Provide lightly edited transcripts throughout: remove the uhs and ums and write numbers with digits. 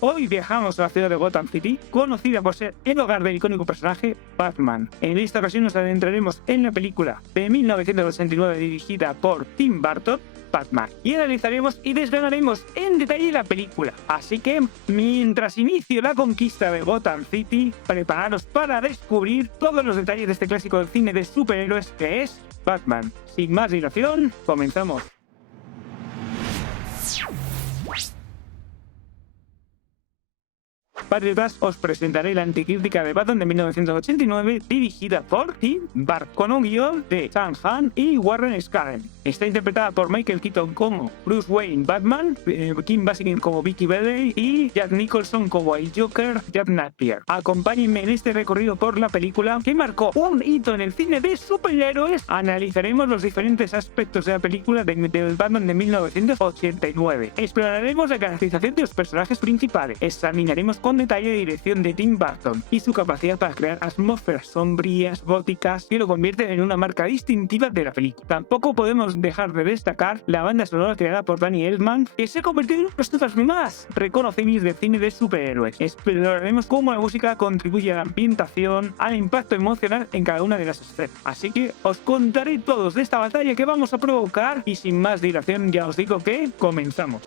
Hoy viajamos a la ciudad de Gotham City, conocida por ser el hogar del icónico personaje Batman. En esta ocasión nos adentraremos en la película de 1989 dirigida por Tim Burton, Batman, y analizaremos y desgranaremos en detalle la película. Así que, mientras inicio la conquista de Gotham City, prepararos para descubrir todos los detalles de este clásico del cine de superhéroes que es Batman. Sin más dilación, comenzamos. Para detrás os presentaré la anticrítica de Batman de 1989 dirigida por Tim Burton, con un guión de Sam Hahn y Warren Scarren. Está interpretada por Michael Keaton como Bruce Wayne Batman, Kim Basinger como Vicky Vale y Jack Nicholson como el Joker, Jack Napier. Acompáñenme en este recorrido por la película que marcó un hito en el cine de superhéroes. Analizaremos los diferentes aspectos de la película del Batman de 1989. Exploraremos la caracterización de los personajes principales. Examinaremos con detalle de dirección de Tim Burton y su capacidad para crear atmósferas sombrías, góticas, que lo convierten en una marca distintiva de la película. Tampoco podemos dejar de destacar la banda sonora creada por Danny Elfman, que se ha convertido en uno de los más reconocibles del cine de superhéroes. Exploraremos cómo la música contribuye a la ambientación, al impacto emocional en cada una de las escenas. Así que os contaré todos de esta batalla que vamos a provocar y sin más dilación ya os digo que comenzamos.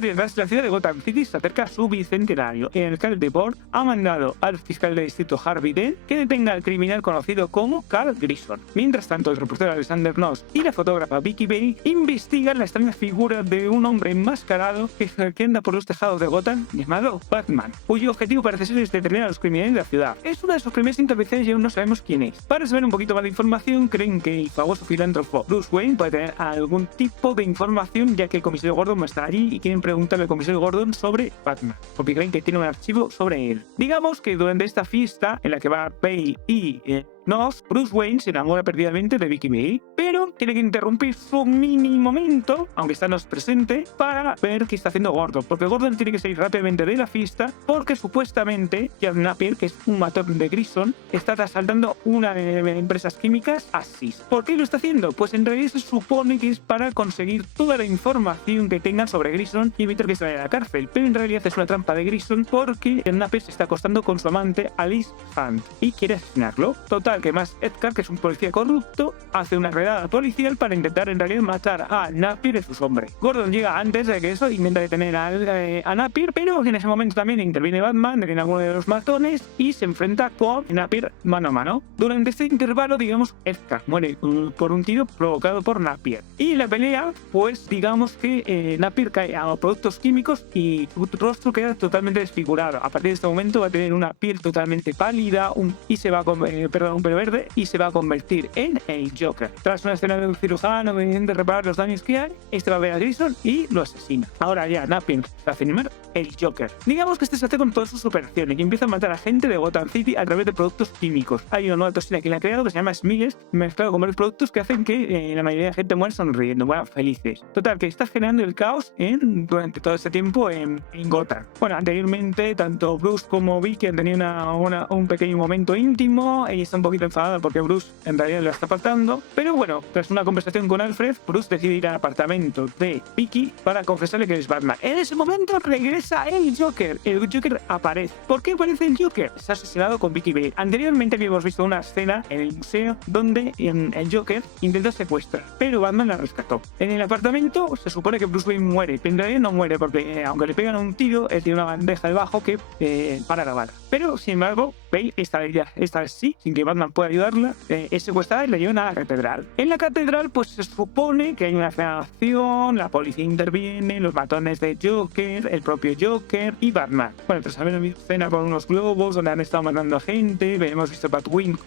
Detrás, la ciudad de Gotham City se acerca a su bicentenario. El alcalde Bord ha mandado al fiscal del distrito Harvey Dent que detenga al criminal conocido como Carl Grissom. Mientras tanto, el reportero Alexander Knox y la fotógrafa Vicky Vale investigan la extraña figura de un hombre enmascarado que anda por los tejados de Gotham llamado Batman, cuyo objetivo parece ser detener a los criminales de la ciudad. Es una de sus primeras intervenciones y aún no sabemos quién es. Para saber un poquito más de información, creen que el famoso filántropo Bruce Wayne puede tener algún tipo de información, ya que el comisario Gordon va a estar allí y quieren preguntarle al comisario Gordon sobre Batman, porque creen que tiene un archivo sobre él. Digamos que durante esta fiesta en la que va Bale y Knox, Bruce Wayne se enamora perdidamente de Vicky Vale, pero tiene que interrumpir su mini momento, aunque esta no es presente, para ver qué está haciendo Gordon, porque Gordon tiene que salir rápidamente de la fiesta porque supuestamente Jack Napier, que es un matón de Grissom, está asaltando una de las empresas químicas Axis. ¿Por qué lo está haciendo? Pues en realidad se supone que es para conseguir toda la información que tengan sobre Grissom y evitar que se vaya a la cárcel, pero en realidad es una trampa de Grissom porque Jack Napier se está acostando con su amante Alice Hunt y quiere asesinarlo. Total, que más Edgar, que es un policía corrupto, hace una redada policial para intentar en realidad matar a Napier y sus hombres. Gordon llega antes de que eso, intenta detener a Napier, pero en ese momento también interviene Batman, detiene a alguno de los matones y se enfrenta con Napier mano a mano. Durante este intervalo, digamos, Edgar muere por un tiro provocado por Napier. Y en la pelea, pues digamos que Napier cae a productos químicos y su rostro queda totalmente desfigurado. A partir de este momento va a tener una piel totalmente pálida y se va a un pelo verde y se va a convertir en el Joker. Tras una escena de un cirujano que intenta reparar los daños que hay, este va a ver a Grissom y lo asesina. Ahora ya Napier se hace llamar el Joker. Digamos que este se hace con todas sus operaciones y empieza a matar a gente de Gotham City a través de productos químicos. Hay una nueva toxina que le ha creado que se llama Smiles, mezclado con varios productos que hacen que la mayoría de la gente muera sonriendo, muera felices. Total, que está generando el caos durante todo este tiempo en Gotham. Bueno, anteriormente tanto Bruce como Vicky han tenido un pequeño momento íntimo. Ella está un poquito enfadada porque Bruce en realidad la está faltando, pero bueno, tras una conversación con Alfred, Bruce decide ir al apartamento de Vicky para confesarle que es Batman. En ese momento regresa el Joker. El Joker aparece. ¿Por qué aparece el Joker? Está asesinado con Vicky Vale. Anteriormente habíamos visto una escena en el museo donde el Joker intenta secuestrar, pero Batman la rescató. En el apartamento se supone que Bruce Wayne muere, pero en realidad no muere porque aunque le pegan un tiro, él tiene una bandeja debajo que para la bala. Pero sin embargo, Bale esta vez sí, sin que Batman pueda ayudarla, es secuestrada y la llevan a la catedral. En la catedral pues se supone que hay una escena de acción, la policía interviene, los matones de Joker, el propio Joker y Batman. Bueno, tras haber habido escena con unos globos donde han estado matando a gente, habíamos visto Batwing,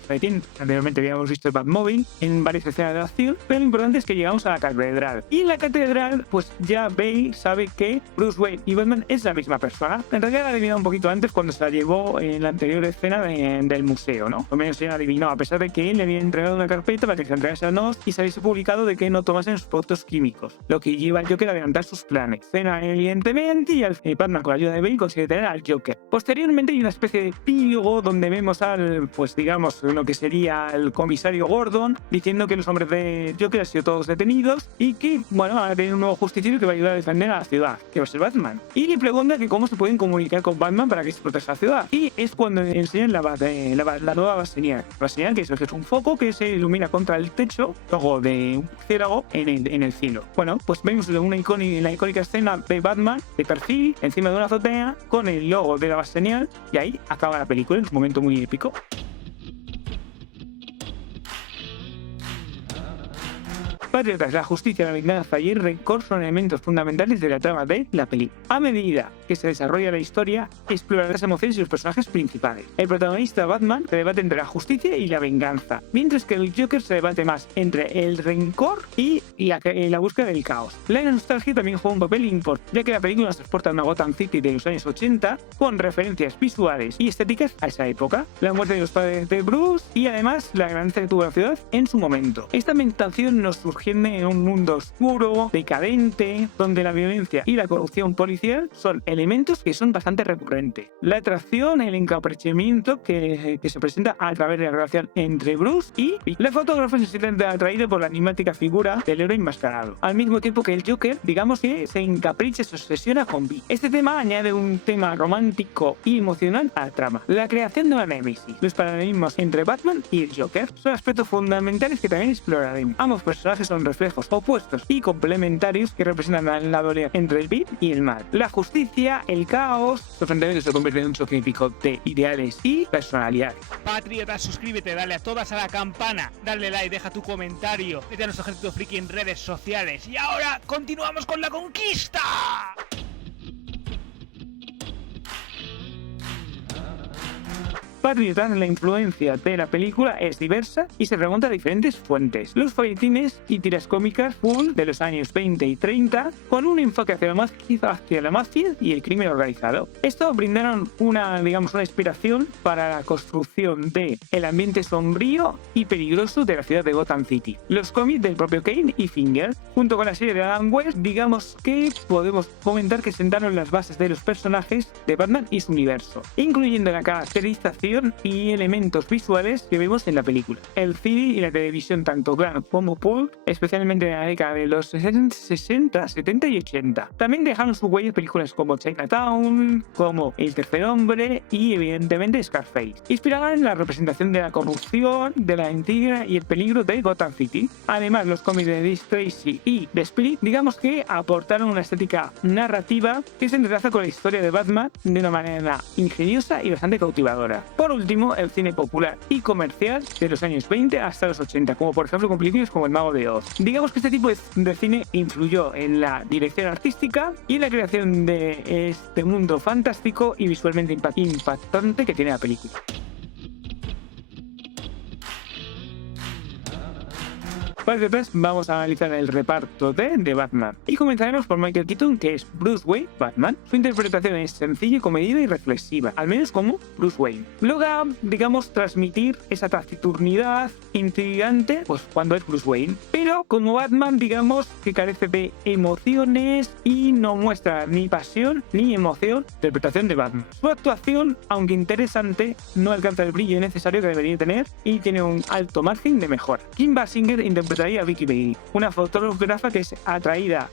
anteriormente habíamos visto el Batmóvil en varias escenas de acción, pero lo importante es que llegamos a la catedral. Y en la catedral pues ya Bale sabe que Bruce Wayne y Batman es la misma persona. En realidad la adivinado un poquito antes cuando se la llevó en la anterior escena escena del museo, ¿no? Al menos se adivinó, a pesar de que él le había entregado una carpeta para que se entregase a Nos y se hubiese publicado de que no tomasen sus productos químicos, lo que lleva al Joker a adelantar sus planes. Cena evidentemente y Batman con la ayuda de Bane consigue tener al Joker. Posteriormente hay una especie de epílogo donde vemos al, pues digamos, lo que sería el comisario Gordon diciendo que los hombres de Joker han sido todos detenidos y que, bueno, van a tener un nuevo justiciero que va a ayudar a defender a la ciudad, que va a ser Batman. Y le pregunta que cómo se pueden comunicar con Batman para que se proteja la ciudad. Y es cuando enseñan la nueva base señal. La base señal que es un foco que se ilumina contra el techo, luego de un murciélago en el cielo. Bueno, pues vemos la icónica escena de Batman de perfil encima de una azotea con el logo de la base señal y ahí acaba la película en un momento muy épico. Patriotas, la justicia, la venganza y el rencor son elementos fundamentales de la trama de la película. A medida que se desarrolla la historia, explora las emociones y los personajes principales. El protagonista Batman se debate entre la justicia y la venganza, mientras que el Joker se debate más entre el rencor y la búsqueda del caos. La nostalgia también juega un papel importante, ya que la película nos transporta a una Gotham City de los años 80 con referencias visuales y estéticas a esa época, la muerte de los padres de Bruce y además la grandeza que tuvo la ciudad en su momento. Esta ambientación nos surge en un mundo oscuro, decadente, donde la violencia y la corrupción policial son elementos que son bastante recurrentes. La atracción, el encaprichamiento que se presenta a través de la relación entre Bruce y la fotógrafa se siente atraída por la enigmática figura del héroe enmascarado, al mismo tiempo que el Joker, digamos que se encapricha, se obsesiona con Vi. Este tema añade un tema romántico y emocional a la trama. La creación de una némesis, los paralelismos entre Batman y el Joker son aspectos fundamentales que también exploraremos. Ambos personajes son reflejos opuestos y complementarios que representan la dualidad entre el bien y el mal, la justicia, el caos. Su enfrentamiento se convierte en un choque épico de ideales y personalidades. Patriota, suscríbete, dale a todas a la campana, dale like, deja tu comentario, vete a nuestro ejército friki en redes sociales. Y ahora continuamos con la conquista. Patriotas, la influencia de la película es diversa y se remonta a diferentes fuentes. Los folletines y tiras cómicas full de los años 20 y 30 con un enfoque hacia la mafia y el crimen organizado. Esto brindaron una inspiración para la construcción de el ambiente sombrío y peligroso de la ciudad de Gotham City. Los cómics del propio Kane y Finger, junto con la serie de Adam West, digamos que podemos comentar que sentaron las bases de los personajes de Batman y su universo, incluyendo la caracterización y elementos visuales que vemos en la película. El cine y la televisión, tanto gran como pulp, especialmente en la década de los 60, 70 y 80. También dejaron su huella en películas como Chinatown, como El tercer hombre y evidentemente Scarface. Inspirada en la representación de la corrupción, de la intriga y el peligro de Gotham City. Además, los cómics de Dick Tracy y The Spirit, digamos que aportaron una estética narrativa que se entrelaza con la historia de Batman de una manera ingeniosa y bastante cautivadora. Por último, el cine popular y comercial de los años 20 hasta los 80, como por ejemplo con películas como El Mago de Oz. Digamos que este tipo de cine influyó en la dirección artística y en la creación de este mundo fantástico y visualmente impactante que tiene la película. Para después vamos a analizar el reparto de Batman. Y comenzaremos por Michael Keaton, que es Bruce Wayne, Batman. Su interpretación es sencilla, comedida y reflexiva, al menos como Bruce Wayne. Logra, digamos, transmitir esa taciturnidad intrigante, pues cuando es Bruce Wayne. Pero como Batman, digamos, que carece de emociones y no muestra ni pasión ni emoción. Interpretación de Batman. Su actuación, aunque interesante, no alcanza el brillo necesario que debería tener y tiene un alto margen de mejora. Kim Basinger interpreta a Vicky Bailey, una fotógrafa que es atraída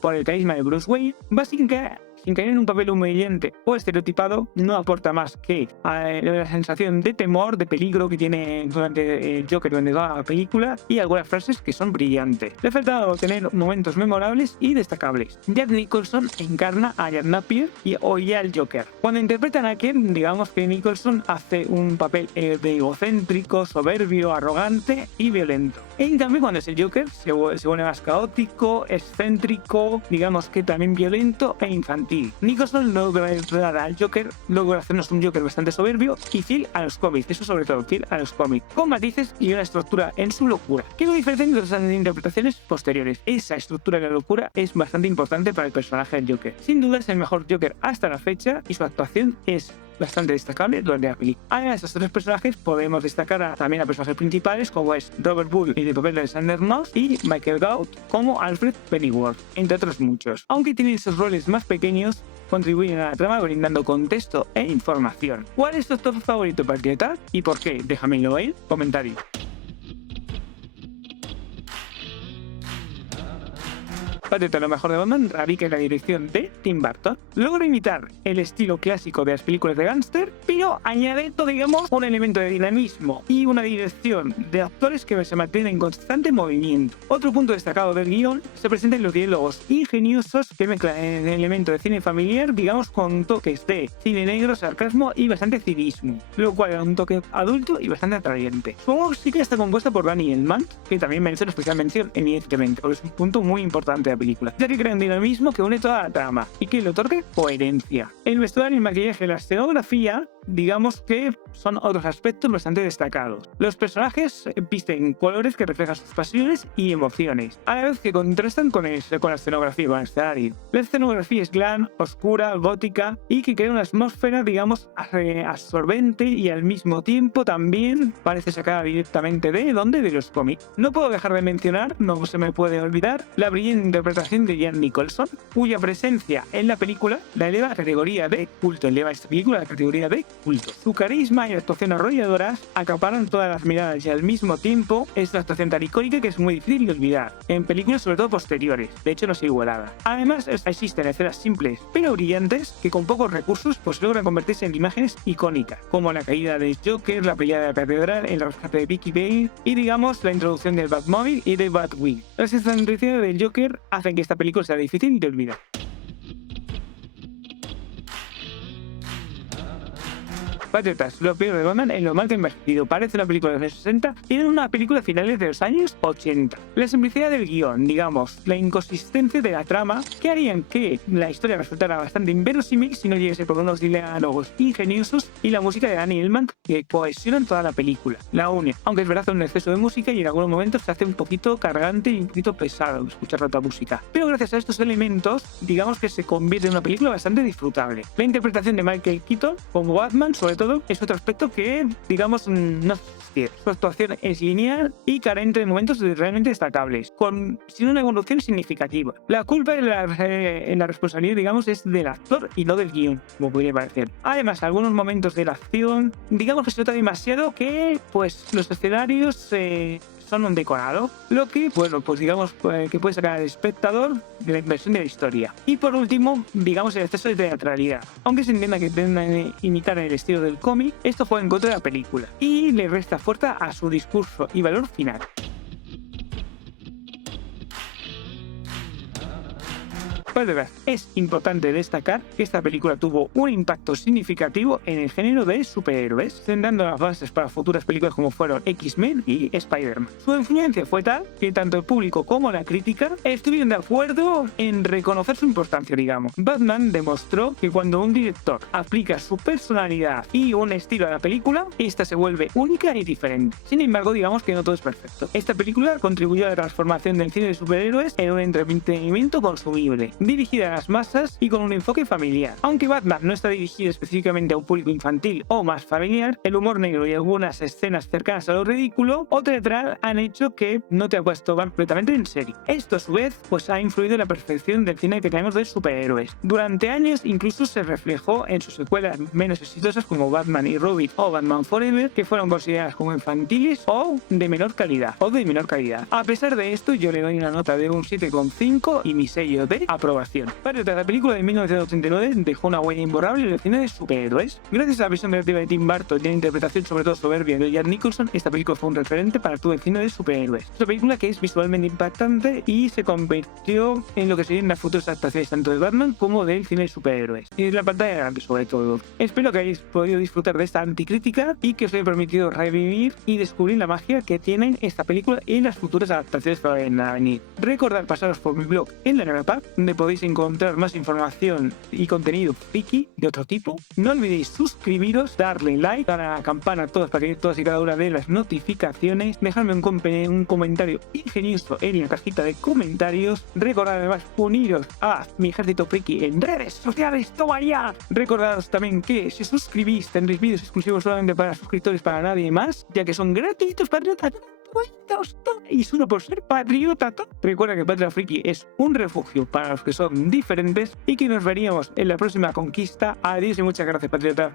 por el carisma de Bruce Wayne. Basinger, sin caer en un papel humillante o estereotipado, no aporta más que la sensación de temor, de peligro que tiene durante el Joker durante toda la película y algunas frases que son brillantes. Le ha faltado tener momentos memorables y destacables. Jack Nicholson encarna a Jack Napier y al Joker. Cuando interpretan a Ken, digamos que Nicholson hace un papel de egocéntrico, soberbio, arrogante y violento. En cambio, cuando es el Joker, se vuelve más caótico, excéntrico, digamos que también violento e infantil. Nicholson logra dar al Joker, logra hacernos un Joker bastante soberbio y fiel a los cómics, eso sobre todo, fiel a los cómics, con matices y una estructura en su locura, que lo diferencia de otras interpretaciones posteriores. Esa estructura de la locura es bastante importante para el personaje del Joker. Sin duda es el mejor Joker hasta la fecha y su actuación es bastante destacable durante la película. Además de estos tres personajes podemos destacar también a personajes principales como es Robert Bull en el papel de Alexander Knox y Michael Gough como Alfred Pennyworth, entre otros muchos. Aunque tienen esos roles más pequeños, contribuyen a la trama brindando contexto e información. ¿Cuál es tu actor favorito para interpretar y por qué? Déjamelo en comentarios. Parte de lo mejor de Batman radica en la dirección de Tim Burton. Logra imitar el estilo clásico de las películas de gángster, pero añade, digamos, un elemento de dinamismo y una dirección de actores que se mantienen en constante movimiento. Otro punto destacado del guión se presenta en los diálogos ingeniosos que mezclan el elemento de cine familiar, digamos, con toques de cine negro, sarcasmo y bastante cinismo, lo cual da un toque adulto y bastante atrayente. Su música está compuesta por Danny Elfman, que también merece una especial mención, evidentemente, porque es un punto muy importante de película, ya que crea un dinamismo que une toda la trama y que le otorga coherencia. El vestuario, el maquillaje y la escenografía, digamos que son otros aspectos bastante destacados. Los personajes visten colores que reflejan sus pasiones y emociones, a la vez que contrastan con la escenografía, con el escenario. La escenografía es glam, oscura, gótica y que crea una atmósfera, digamos, absorbente y al mismo tiempo también parece sacada directamente de los cómics. No puedo dejar de mencionar, no se me puede olvidar, la brillante interpretación de Jack Nicholson, cuya presencia en la película la eleva a la categoría de culto, eleva esta película a la categoría de culto. Su carisma y actuación arrolladoras acaparan todas las miradas y al mismo tiempo es una actuación tan icónica que es muy difícil de olvidar, en películas sobre todo posteriores, de hecho no es igualada. Además existen escenas simples pero brillantes que con pocos recursos pues logran convertirse en imágenes icónicas, como la caída de Joker, la pelea de la catedral, el rescate de Vicky Bale y digamos la introducción del Batmóvil y de Batwing. Las excentricidades del Joker hacen que esta película sea difícil de olvidar. Patriotas, lo peor de Batman en lo mal que ha envejecido. Parece una película de los 60 y era una película a finales de los años 80. La simplicidad del guión, digamos, la inconsistencia de la trama, que harían que la historia resultara bastante inverosímil si no llegase por unos diálogos ingeniosos y la música de Danny Elfman que cohesionan toda la película. La une, aunque es verdad un exceso de música y en algunos momentos se hace un poquito cargante y un poquito pesado escuchar tanta música. Pero gracias a estos elementos, digamos que se convierte en una película bastante disfrutable. La interpretación de Michael Keaton como Batman, sobre todo, es otro aspecto que, digamos, no existir. Su actuación es lineal y carente de momentos realmente destacables, sin una evolución significativa. La culpa en la responsabilidad, digamos, es del actor y no del guión, como podría parecer. Además, algunos momentos de la acción, digamos que se nota demasiado que, pues, los escenarios son un decorado, lo que, bueno, pues digamos que puede sacar al espectador de la inversión de la historia. Y por último, digamos el exceso de teatralidad. Aunque se entienda que intentan imitar el estilo del cómic, esto juega en contra de la película y le resta fuerza a su discurso y valor final. Es importante destacar que esta película tuvo un impacto significativo en el género de superhéroes, sentando las bases para futuras películas como fueron X-Men y Spider-Man. Su influencia fue tal que tanto el público como la crítica estuvieron de acuerdo en reconocer su importancia, digamos. Batman demostró que cuando un director aplica su personalidad y un estilo a la película, esta se vuelve única y diferente. Sin embargo, digamos que no todo es perfecto. Esta película contribuyó a la transformación del cine de superhéroes en un entretenimiento consumible, dirigida a las masas y con un enfoque familiar. Aunque Batman no está dirigido específicamente a un público infantil o más familiar, el humor negro y algunas escenas cercanas a lo ridículo o teatral han hecho que no te puedas tomar completamente en serio. Esto a su vez pues ha influido en la perfección del cine que tenemos de superhéroes. Durante años incluso se reflejó en sus secuelas menos exitosas como Batman y Robin o Batman Forever, que fueron consideradas como infantiles o de menor calidad. A pesar de esto, yo le doy una nota de un 7,5 y mi sello de aprobación. La película de 1989 dejó una huella imborrable en el cine de superhéroes. Gracias a la visión creativa de Tim Burton y a la interpretación sobre todo soberbia de Jack Nicholson, esta película fue un referente para todo el cine de superhéroes. Es una película que es visualmente impactante y se convirtió en lo que serían las futuras adaptaciones tanto de Batman como del cine de superhéroes. Y de la pantalla grande sobre todo. Espero que hayáis podido disfrutar de esta anticrítica y que os haya permitido revivir y descubrir la magia que tienen esta película y las futuras adaptaciones que van a venir. Recordad pasaros por mi blog en la Nevapa, donde podéis podéis encontrar más información y contenido friki de otro tipo. No olvidéis suscribiros, darle like, dar a la campana todas para que todas y cada una de las notificaciones, dejarme un comentario ingenioso en la cajita de comentarios. Recordad además uniros a mi ejército friki en redes sociales. ¡Toma ya! Recordaros también que si os suscribís tendréis vídeos exclusivos solamente para suscriptores, para nadie más, ya que son gratuitos, patriotas. Y solo por ser patriota. Recuerda que Patria Friki es un refugio para los que son diferentes y que nos veríamos en la próxima conquista. Adiós y muchas gracias, patriota.